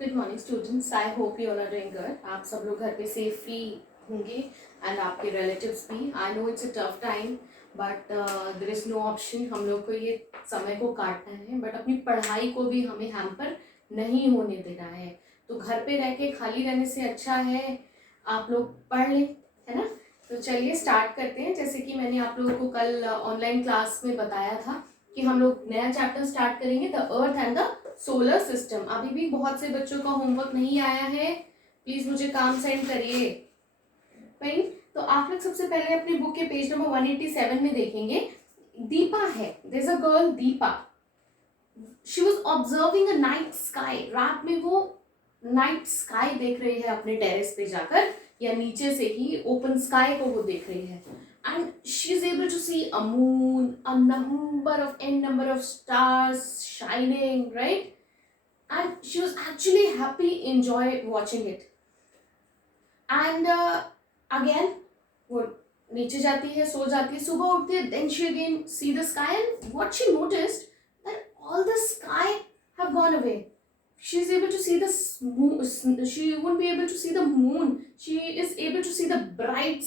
Good morning students, I hope you all are doing good. आप सब लोग घर पे सेफली होंगे एंड आपके रिलेटिव्स भी। I know it's a tough time but there is no option. हम लोग को ये समय को काटना है बट अपनी पढ़ाई को भी हमें हैम्पर नहीं होने देना है। तो घर पे रह के खाली रहने से अच्छा है आप लोग पढ़ लें, है ना। तो चलिए स्टार्ट करते हैं। जैसे कि मैंने आप लोगों को कल ऑनलाइन क्लास में बताया था कि हम लोग नया चैप्टर स्टार्ट करेंगे, the earth and the solar system. अभी भी बहुत से बच्चों का होमवर्क नहीं आया है, प्लीज मुझे काम सेंड करिए। फाइन। तो आप लोग सबसे पहले अपनी बुक के पेज नंबर 187 में देखेंगे। दीपा है, there is a girl Deepa. She was observing a night sky. रात में वो नाइट स्काई देख रही है अपने टेरेस पे जाकर, या नीचे से ही ओपन स्काई को वो देख रही है। And she is able to see a moon, a number of stars shining, right? And she was actually happy, enjoy watching it. And again वो नीचे जाती है, सो जाती है, सुबह उठती है, then she again see the sky, and what she noticed that all the sky have gone away. She is able to see the moon. She won't be able to see the moon. She is able to see the bright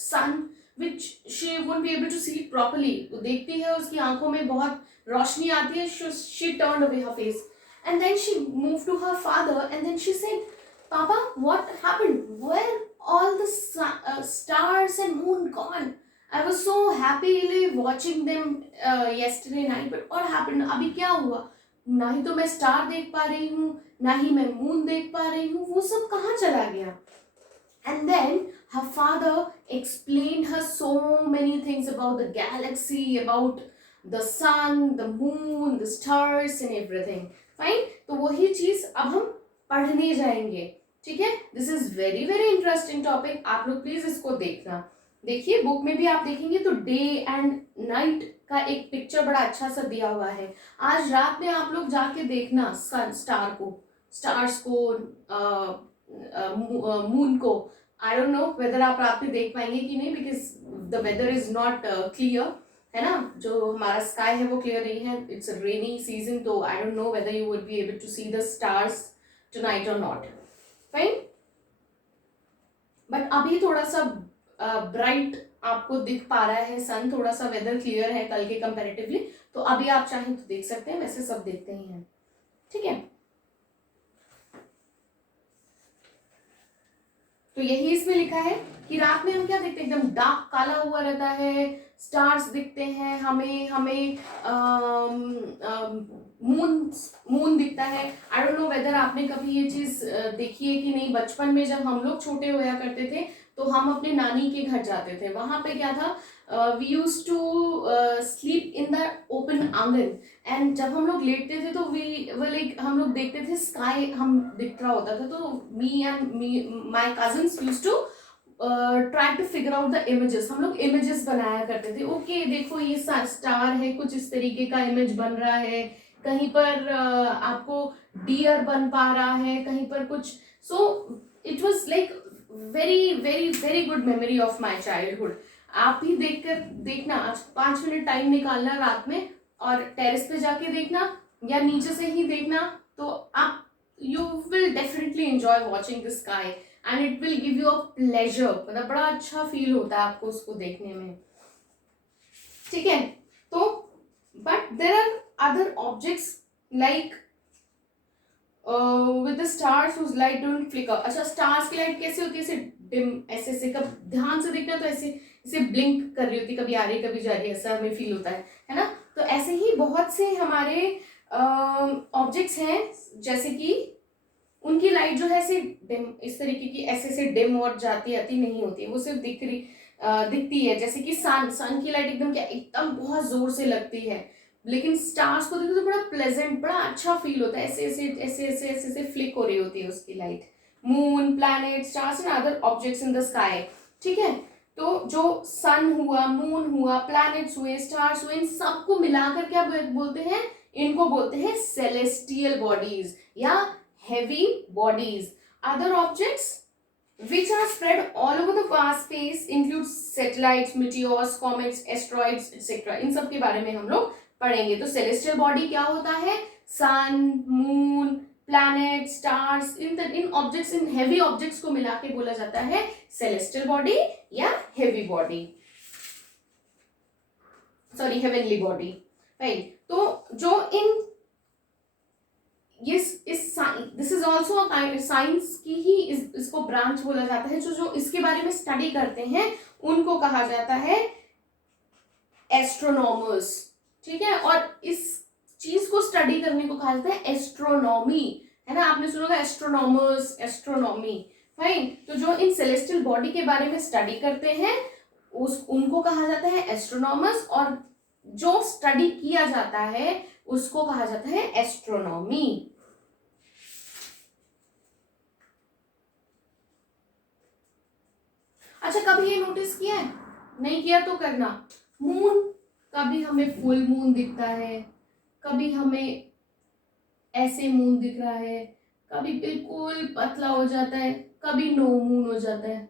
sun, which she won't be able to see it properly. वो देखती है, उसकी आंखों में बहुत रोशनी आती है. She turned away her face, and then she moved to her father, and then she said, "Papa, what happened? Where all the stars and moon gone? I was so happily watching them yesterday night, but what happened? अभी क्या हुआ? ना ही तो मैं star देख पा रही हूँ, ना ही मैं मून देख पा रही हूँ, वो सब कहाँ चला गया?" And then her father explained her so many things about the galaxy, about the sun, the moon, the stars and everything. Fine. तो वही चीज अब हम पढ़ने जाएंगे, ठीक है। This is very very interesting topic. आप लोग प्लीज इसको देखना। देखिए बुक में भी आप देखेंगे तो डे एंड नाइट का एक पिक्चर बड़ा अच्छा सा दिया हुआ है। आज रात में आप लोग जाके देखना सन स्टार्स को, मून को। आई डोंट नो वेदर आप रात में देख पाएंगे कि नहीं, because the weather is not clear, है ना। जो हमारा स्काई है वो क्लियर नहीं है, इट्स अ रेनी सीजन, तो I don't know whether you will be able to see the stars tonight और नॉट। फाइन। बट अभी थोड़ा सा ब्राइट आपको दिख पा रहा है सन, थोड़ा सा वेदर क्लियर है कल के कंपैरेटिवली, तो अभी आप चाहें तो देख सकते हैं, वैसे सब देखते ही हैं, ठीक है। तो यही इसमें लिखा है कि रात में हम क्या देखते हैं, एकदम डार्क काला हुआ रहता है, स्टार्स दिखते हैं हमें हमें मून दिखता है। आई डोंट नो वेदर आपने कभी ये चीज देखी है कि नहीं। बचपन में जब हम लोग छोटे होया करते थे तो हम अपने नानी के घर जाते थे, वहां पे क्या था, we use to sleep in the open आंगन, एंड जब हम लोग लेटते थे तो लाइक हम लोग देखते थे स्काई, हम दिख रहा होता था, तो me my cousins used to try to figure out the images. हम लोग इमेजेस बनाया करते थे। ओके देखो ये स्टार है, कुछ इस तरीके का इमेज बन रहा है, कहीं पर आपको डियर बन पा रहा है, कहीं पर कुछ। So it was like very very very good memory of my childhood. आप भी देखना, आज 5 मिनट टाइम निकालना रात में और टेरेस पे जाके देखना या नीचे से ही देखना, तो आप you will definitely enjoy watching the sky and it will give you a pleasure. मतलब बड़ा अच्छा फील होता है आपको उसको देखने में, ठीक है। तो but there are other objects like with the stars whose light don't flicker। अच्छा, स्टार्स की लाइट कैसे होती है, ऐसे डिम, ऐसे ऐसे, कब ध्यान से देखना तो ऐसे ऐसे ब्लिंक कर रही होती, कभी आ रही कभी जा रही, ऐसा हमें फील होता है ना। तो ऐसे ही बहुत से हमारे ऑब्जेक्ट्स हैं, जैसे कि उनकी लाइट जो है ऐसे डिम, इस तरीके की ऐसे ऐसे डिम और जाती आती नहीं होती, वो सिर्फ दिखती है। जैसे कि सन की लाइट एकदम क्या, एकदम बहुत जोर से लगती है, लेकिन स्टार्स को देखो तो बड़ा प्लेजेंट, बड़ा अच्छा फील होता है, ऐसे ऐसे ऐसे ऐसे ऐसे ऐसे फ्लिक हो रही होती है उसकी light. Moon, planet, stars and other objects in the sky, ठीक है। तो जो सन हुआ, मून हुआ, प्लैनेट्स हुए, स्टार्स हुए, इन सबको मिलाकर क्या बोलते हैं, इनको बोलते हैं सेलेस्टियल बॉडीज या heavy bodies। Other objects which are spread all over the vast space include satellites, meteors, comets, asteroids, etc। इन सब के बारे में हम लोग पढ़ेंगे। तो celestial body क्या होता है, sun, moon, planet, stars, in objects, in heavy objects को मिला के बोला जाता है सेलेस्टियल बॉडी या heavy body, sorry heavenly body, right. तो जो in this is also science की ही इसको ब्रांच बोला जाता है, जो इसके बारे में स्टडी करते हैं उनको कहा जाता है एस्ट्रोनॉमर्स, ठीक है। और इस चीज को स्टडी करने को कहा जाता है एस्ट्रोनॉमी, है ना, आपने सुना होगा एस्ट्रोनॉमर्स, एस्ट्रोनॉमी, फाइन। तो जो इन सेलेस्टियल बॉडी के बारे में स्टडी करते हैं उनको कहा जाता है एस्ट्रोनॉमर्स, और जो स्टडी किया जाता है उसको कहा जाता है एस्ट्रोनॉमी। अच्छा, कभी ये नोटिस किया है, नहीं किया तो करना, मून, कभी हमें फुल मून दिखता है, कभी हमें ऐसे मून दिख रहा है, कभी बिल्कुल पतला हो जाता है, कभी नो मून हो जाता है,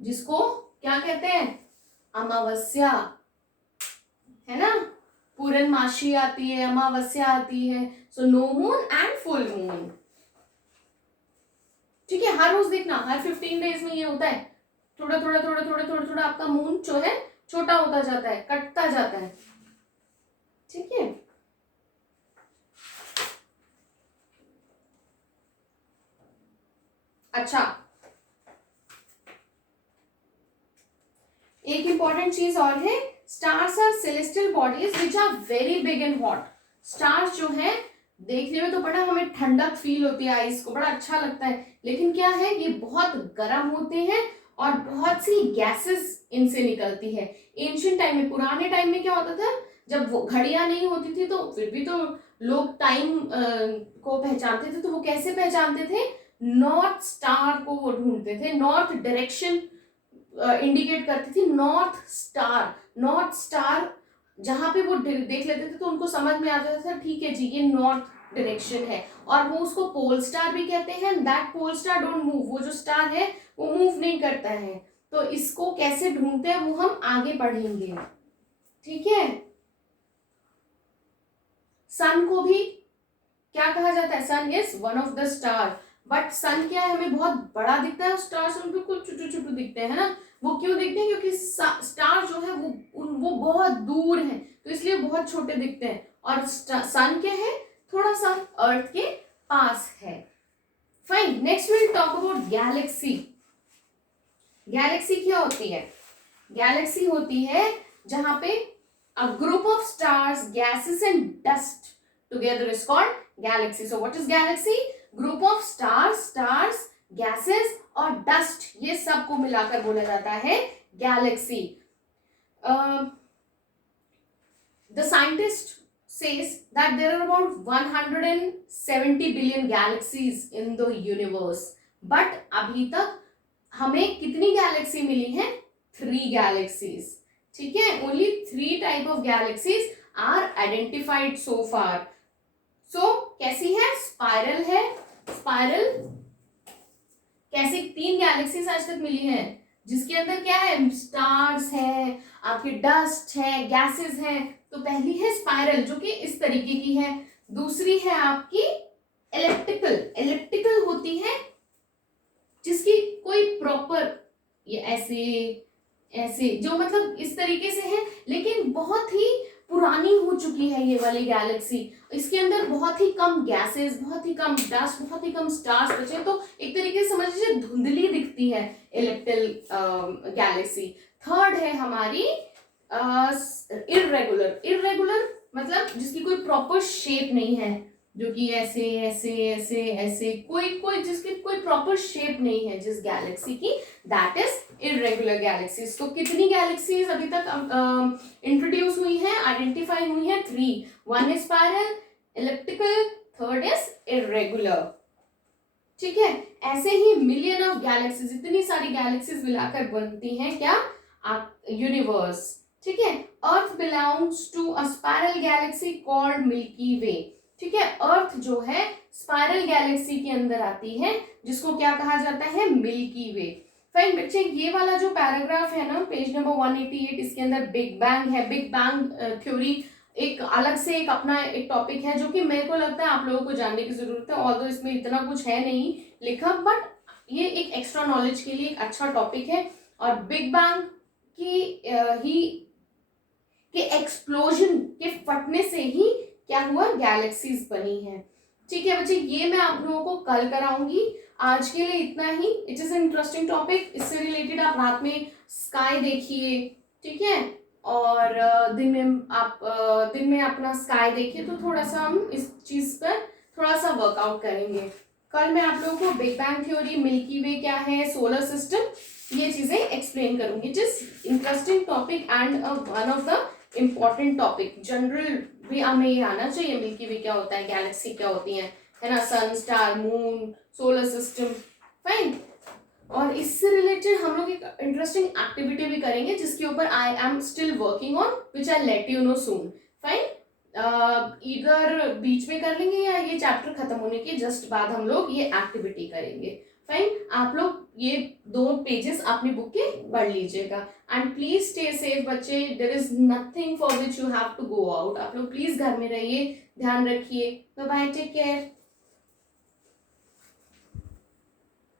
जिसको क्या कहते हैं, अमावस्या, है ना, पूर्णमासी आती है, अमावस्या आती है, so no moon and full moon, ठीक है। हर रोज देखना, हर 15 डेज में ये होता है, थोड़ा थोड़ा थोड़ा थोड़ा थोड़ा थोड़ा आपका मून जो है छोटा होता जाता है, कटता जाता है, ठीक है। अच्छा, एक इंपॉर्टेंट चीज और है, stars are celestial bodies which are very big and hot. Stars जो है देखने में तो बड़ा हमें ठंडक फील होती है, आइस को बड़ा अच्छा लगता है, लेकिन क्या है, ये बहुत गर्म होते हैं और बहुत सी गैसेस इनसे निकलती है। एंशिएंट टाइम में, पुराने टाइम में क्या होता था, जब वो घड़ियां नहीं होती थी तो फिर भी तो लोग टाइम को पहचानते थे, तो वो कैसे पहचानते थे, नॉर्थ स्टार को वो ढूंढते थे, नॉर्थ डायरेक्शन इंडिकेट करती थी, नॉर्थ स्टार, नॉर्थ स्टार जहां पे वो देख लेते थे तो उनको समझ में आ जाता था, ठीक है जी ये नॉर्थ डायरेक्शन है, और वो उसको पोल स्टार भी कहते हैं। That pole star don't move, वो जो स्टार है वो मूव नहीं करता है, तो इसको कैसे ढूंढते हैं वो हम आगे पढ़ेंगे, ठीक है। सन को भी क्या कहा जाता है, sun is one of the star, but sun क्या है, हमें बहुत बड़ा दिखता है, स्टार्स उनको कुछ छोटे छोटे दिखते हैं, है ना। वो क्यों दिखते हैं, क्योंकि स्टार जो है वो बहुत दूर है, तो इसलिए बहुत छोटे दिखते हैं, और सन क्या है, थोड़ा सा अर्थ के पास है, fine. Next will talk about Galaxy. Galaxy क्या होती है, गैलेक्सी होती है जहां पे a group of stars, gases and dust together is called galaxy. So what is galaxy? Group of stars, gases और dust, ये सब को मिलाकर बोला जाता है galaxy. The scientist says that there are about 170 billion galaxies in the universe. But अभी तक हमें कितनी गैलेक्सी मिली है, 3 गैलेक्सीज, ठीक है। Only 3 type of galaxies are identified so far. So कैसी है, स्पाइरल है, स्पाइरल कैसी 3 गैलेक्सीज आज तक मिली है, जिसके अंदर क्या है, स्टार्स है, आपकी डस्ट है, गैसेस है। तो पहली है स्पाइरल जो कि इस तरीके की है, दूसरी है आपकी एलिप्टिकल, एलिप्टिकल होती है जिसकी कोई प्रॉपर, ये ऐसे ऐसे जो मतलब इस तरीके से है, लेकिन बहुत ही पुरानी हो चुकी है ये वाली गैलेक्सी, इसके अंदर बहुत ही कम गैसेस, बहुत ही कम डस्ट, बहुत ही कम स्टार्स बचे, तो एक तरीके से समझ लीजिए धुंधली दिखती है इलेक्ट्रिकल गैलेक्सी। थर्ड है हमारी इररेगुलर, इररेगुलर मतलब जिसकी कोई प्रॉपर शेप नहीं है, जो कि ऐसे ऐसे ऐसे ऐसे कोई जिसकी कोई प्रॉपर शेप नहीं है जिस गैलेक्सी की, दैट इज इररेगुलर गैलेक्सीज। तो कितनी गैलेक्सीज अभी तक इंट्रोड्यूस हुई हैं, आइडेंटिफाई हुई हैं, 3, 1 is spiral, elliptical, third is irregular, ठीक है। ऐसे ही मिलियन ऑफ गैलेक्सीज, इतनी सारी गैलेक्सीज मिलाकर बनती हैं क्या, यूनिवर्स, ठीक है। Earth belongs to a spiral galaxy called Milky Way, ठीक है। अर्थ जो है स्पाइरल गैलेक्सी के अंदर आती है, जिसको क्या कहा जाता है, मिल्की वे। फाइन बच्चे, ये वाला जो पैराग्राफ है ना पेज नंबर 188, इसके अंदर बिग बैंग है, बिग बैंग थ्योरी एक अलग से एक अपना एक टॉपिक है जो कि मेरे को लगता है आप लोगों को जानने की जरूरत है, ऑल्दो इसमें इतना कुछ है नहीं लिखा, बट ये एक एक्स्ट्रा नॉलेज के लिए एक अच्छा टॉपिक है। और बिग बैंग की ही के एक्सप्लोजन के फटने से ही क्या हुआ, गैलेक्सीज बनी है। ठीक है बच्चे, ये मैं आप लोगों को कल कराऊंगी। आज के लिए इतना ही। इट इज इंटरेस्टिंग टॉपिक, इससे रिलेटेड आप रात में स्काई देखिए, ठीक है, और दिन में अपना स्काई देखिए, तो थोड़ा सा हम इस चीज पर थोड़ा सा वर्कआउट करेंगे। कल मैं आप लोगों को बिग बैंग थ्योरी, मिल्की वे क्या है, सोलर सिस्टम, ये चीजें एक्सप्लेन करूंगी। It is interesting topic and one of the important topic. General भी हमें ये आना चाहिए, मिल्की वे क्या होता है, गैलेक्सी क्या होती है ना, sun, star, moon, solar system, fine. और इससे रिलेटेड हम लोग एक इंटरेस्टिंग एक्टिविटी भी करेंगे जिसके ऊपर I am still working on, which I let you know soon, fine. इधर बीच में कर लेंगे या ये चैप्टर खत्म होने के जस्ट बाद हम लोग ये एक्टिविटी करेंगे, फाइन। आप लोग ये 2 पेजेस अपनी बुक के पढ़ लीजिएगा एंड प्लीज स्टे सेफ बच्चे। There is nothing for which you have to go out. आप लोग प्लीज घर में रहिए, ध्यान रखिए। Bye bye, take care.